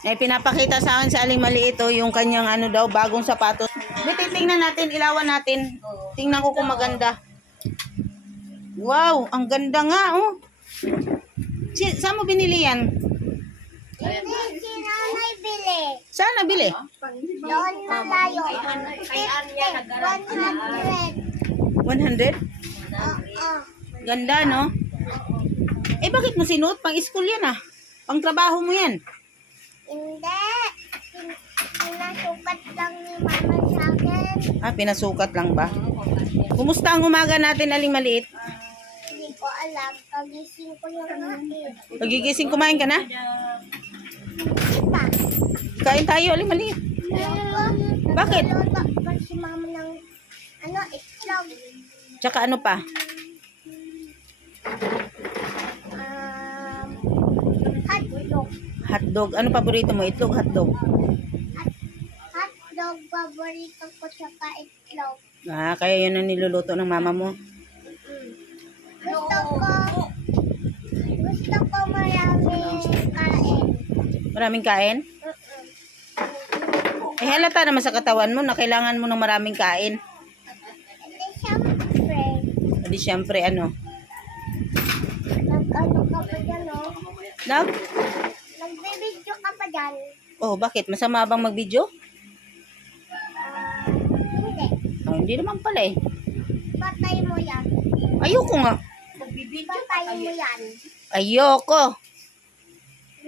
Ay, pinapakita sa akin sa Aling Maliit yung kanyang ano daw, bagong sapatos. Tingnan natin, ilawan natin. Tingnan ko kung maganda. Wow, ang ganda nga, oh. Saan mo binili yan? Hindi, si nanay bili. Saan nabili? Doon malayo. 100. 100? Oo. Ganda, no? Eh, bakit mo sinuot? Pang school yan, ah. Pang trabaho mo yan. Hindi. Pinasukat lang ni mama sa akin. Ah, pinasukat lang ba? Kumusta ang umaga natin, Aling Maliit? Hindi ko alam. Pagising ko yung natin. Pagigising, kumain ka na? Kita. Kain tayo, Aling Maliit. Bakit? Nagluluto pa si mama ng itlog. Tsaka ano pa? Hotdog. Hotdog. Ano paborito mo? Itlog, hotdog? Hotdog, paborito ko tsaka itlog. Ah, kaya yun ang niluluto ng mama mo. Gusto ko maraming kain. Maraming kain? Eh, halata naman sa katawan mo na kailangan mo ng maraming kain. Hindi siyempre. Hindi siyempre, ano? Nag-ano ka pa dyan, no? Nagbibidyo ka pa dyan. Oh, bakit? Masama bang mag-video? Hindi. Oh, hindi naman pala eh. Patay mo yan. Ayoko nga. Patay mo yan. Ayoko.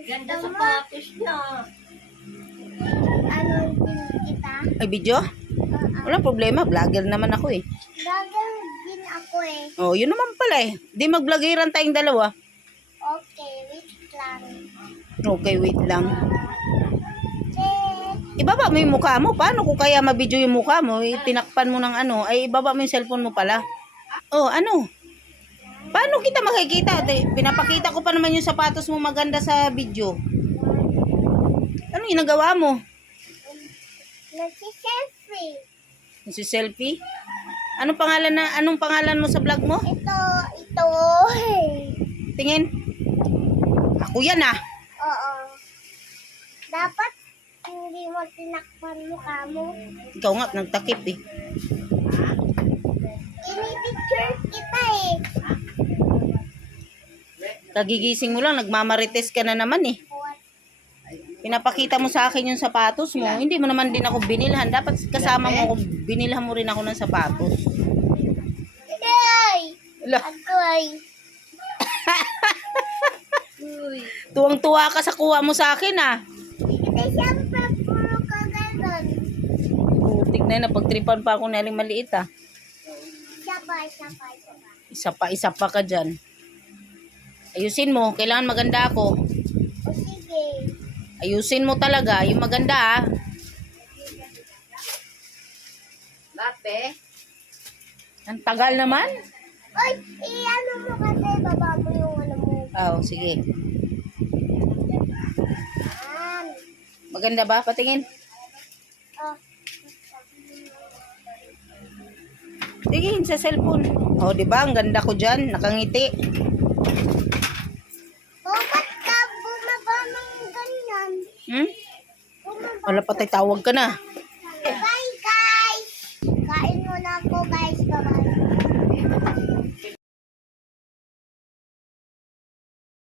Ganda sa patos na. Ano kita? Ay, video? Walang problema. Vlogger naman ako eh. Vlogger din ako eh. Oh, yun naman pala eh. Di mag-vloggeran tayong dalawa. Okay, wait lang. Okay, wait lang. Eh, Ibaba mo yung mukha mo. Paano kung kaya ma-video yung mukha mo? Tinakpan mo ng ano. Ay, ibaba mo yung cellphone mo pala. Oh, ano? Paano kita makikita? Pinapakita ko pa naman yung sapatos mo maganda sa video. Ano yung nagawa mo? nagsiselfie. Si selfie? Anong pangalan mo sa vlog mo? Ito. Tingin. Ako yan ah. Oo. Dapat hindi mo tinakpan mukha mo. Ikaw nga, nagtakip eh. Ini-picture kita eh. Kagigising mo lang, nagmamarites ka na naman eh. Pinapakita mo sa akin yung sapatos mo. Hindi mo naman din ako binilhan. Dapat kasama mo ako, binilhan mo rin ako ng sapatos. Agoy! Ala, Agoy! tuwang-tuwa ka sa kuha mo sa akin ah. Kasi siyempre puro ka ganun. Butik na yun, napagtripan pa ako na Aling Maliit ah. Sabay. Isa pa ka dyan. Ayusin mo, kailangan maganda ako. O sige. Ayusin mo talaga, yung maganda ah. Bape? Ang tagal naman. Oy, ano mo kasi, baba mo yung ano mo. Oh, sige. Yan. Maganda ba? Patingin. Oh. Tingin sa cellphone. Oh, di ba? Ang ganda ko dyan. Nakangiti. Oh, ba't ka bumaba ng ganyan? Hmm? Bumaba. Wala pa tayo, tawag ka na.